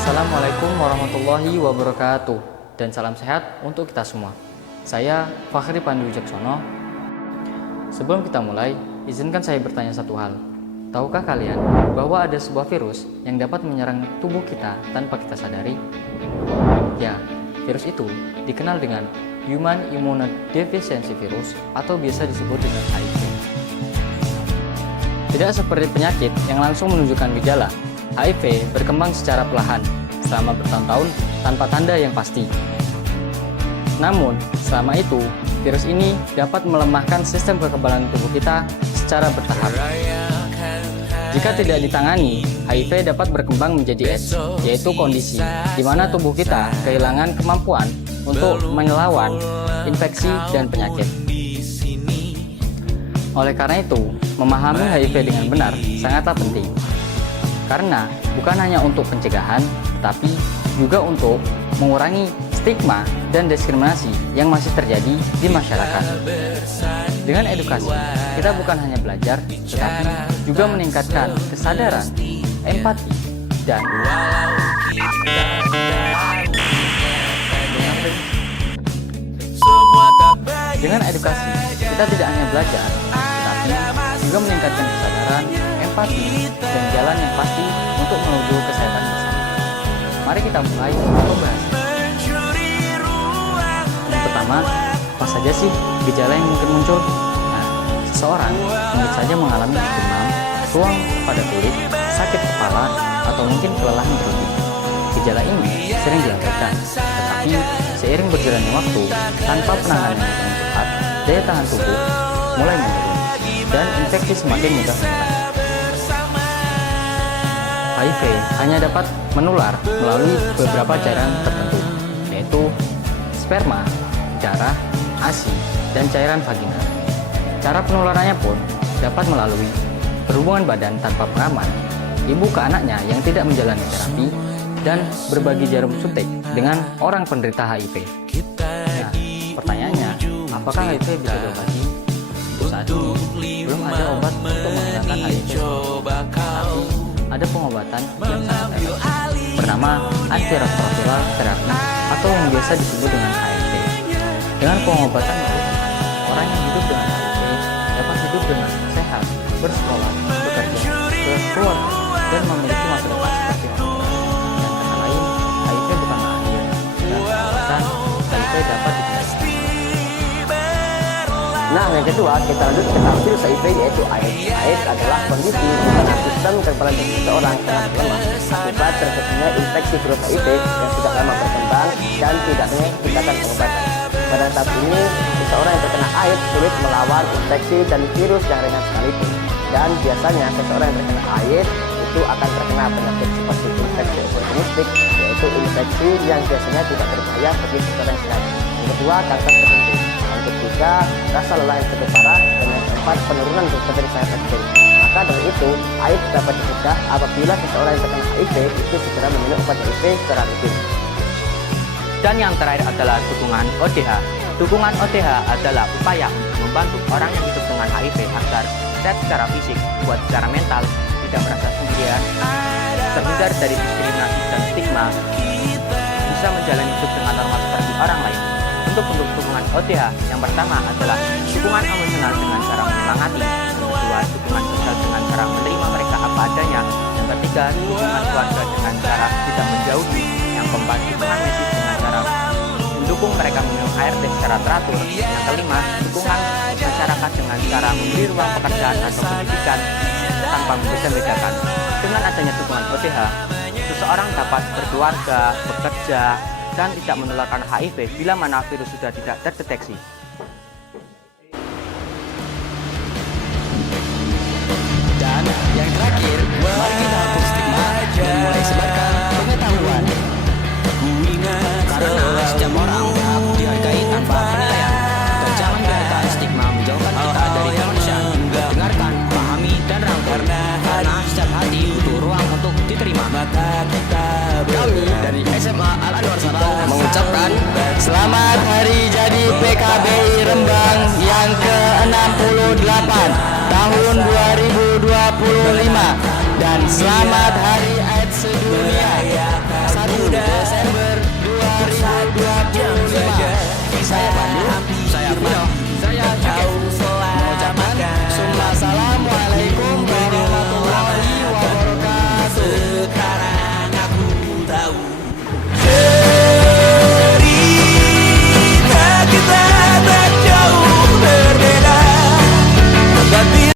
Assalamualaikum warahmatullahi wabarakatuh, dan salam sehat untuk kita semua. Saya Fakhri Pandu Wijaksono. Sebelum kita mulai, izinkan saya bertanya satu hal. Tahukah kalian bahwa ada sebuah virus yang dapat menyerang tubuh kita tanpa kita sadari? Ya, virus itu dikenal dengan Human Immunodeficiency Virus atau biasa disebut dengan HIV. Tidak seperti penyakit yang langsung menunjukkan gejala, HIV berkembang secara perlahan selama bertahun-tahun tanpa tanda yang pasti. Namun, selama itu, virus ini dapat melemahkan sistem kekebalan tubuh kita secara bertahap. Jika tidak ditangani, HIV dapat berkembang menjadi AIDS, yaitu kondisi di mana tubuh kita kehilangan kemampuan untuk melawan infeksi dan penyakit. Oleh karena itu, memahami HIV dengan benar sangatlah penting. Karena bukan hanya untuk pencegahan, tetapi juga untuk mengurangi stigma dan diskriminasi yang masih terjadi di masyarakat. Dengan edukasi, kita bukan hanya belajar, tetapi juga meningkatkan kesadaran, empati, dan dengan edukasi, kita tidak hanya belajar, tetapi juga meningkatkan kesadaran, empati, dan jalan yang pasti untuk menuju kesehatan bersama. Mari kita mulai pembahasan. Yang pertama, apa saja sih gejala yang mungkin muncul? Nah, seseorang mungkin saja mengalami demam, ruam pada kulit, sakit kepala, atau mungkin kelelahan berlebih. Gejala ini sering diabaikan, tetapi seiring berjalannya waktu, tanpa penanganan yang tepat, daya tahan tubuh mulai menurun, dan infeksi semakin mudah menyerang. HIV hanya dapat menular melalui beberapa cairan tertentu, yaitu sperma, darah, ASI, dan cairan vagina. Cara penularannya pun dapat melalui berhubungan badan tanpa pengaman, ibu ke anaknya yang tidak menjalani terapi, dan berbagi jarum suntik dengan orang penderita HIV. Nah, pertanyaannya, apakah HIV bisa diobati? Untuk saat ini, belum ada obat untuk menghilangkan HIV, tapi ada pengobatan yang sangat efektif bernama antiretroviral terapi atau yang biasa disebut dengan ART. Dengan pengobatan itu, orang yang hidup dengan HIV dapat hidup dengan sehat, bersekolah, bekerja, berkeluarga, dan memiliki masa depan seperti orang. Dan kata lain, HIV bukanlah akhir, dan pengobatan HIV dapat dikendalikan. Nah, yang kedua, kita lanjut ke virus HIV, yaitu AIDS. AIDS adalah kondisi di mana sistem kekebalan tubuh seseorang sangat lemah akibat terjadinya infeksi virus HIV yang sudah lama berkembang dan tidak punya tindakan pengobatan. Pada saat ini, seseorang yang terkena AIDS sulit melawan infeksi dan virus yang ringan sekalipun. Dan biasanya seseorang yang terkena AIDS itu akan terkena penyakit seperti infeksi oportunistik, yaitu infeksi yang biasanya tidak berbahaya bagi seseorang yang sehat. Yang kedua, kanker tertentu. Yang ketiga, rasa lelah yang cukup parah, dan yang keempat, penurunan berat badan yang sangat ekstrim. Maka dengan itu, AIDS dapat dicegah apabila seseorang yang terkena HIV itu segera meminum obat HIV secara rutin. Dan yang terakhir adalah dukungan ODH. Dukungan ODH adalah upaya untuk membantu orang yang hidup dengan HIV agar sehat secara fisik, kuat secara mental, tidak merasa sendirian, terhindar dari diskriminasi dan stigma, bisa menjalani hidup dengan normal seperti orang lain. Untuk dukungan ODH, yang pertama adalah dukungan emosional dengan cara menyemangati, yang kedua dukungan sosial dengan cara menerima mereka apa adanya, yang ketiga dukungan keluarga dengan cara tidak menjauhi, yang keempat dukungan medis dengan cara mendukung mereka minum ART secara teratur, yang kelima dukungan masyarakat dengan cara memberi ruang pekerjaan atau pendidikan tanpa membedakan. Dengan adanya dukungan ODH, seseorang dapat berkeluarga, bekerja, dan tidak menularkan HIV bila mana virus sudah tidak terdeteksi. Dan yang terakhir, mari kita hapus stigma dan mulai sebarkan pengetahuan. Karena setiap orang berhak dihargai tanpa penilaian. Dan jangan biarkan stigma menjauhkan kita dari kemanusiaan. Dengarkan, pahami, dan rangkul. Karena setiap hati butuh ruang untuk diterima. Kami dari SMA Al Anwar Sabang mengucapkan selamat hari jadi PKBI Rembang yang ke-68 tahun 2025 dan selamat hari AIDS sedunia 1 Desember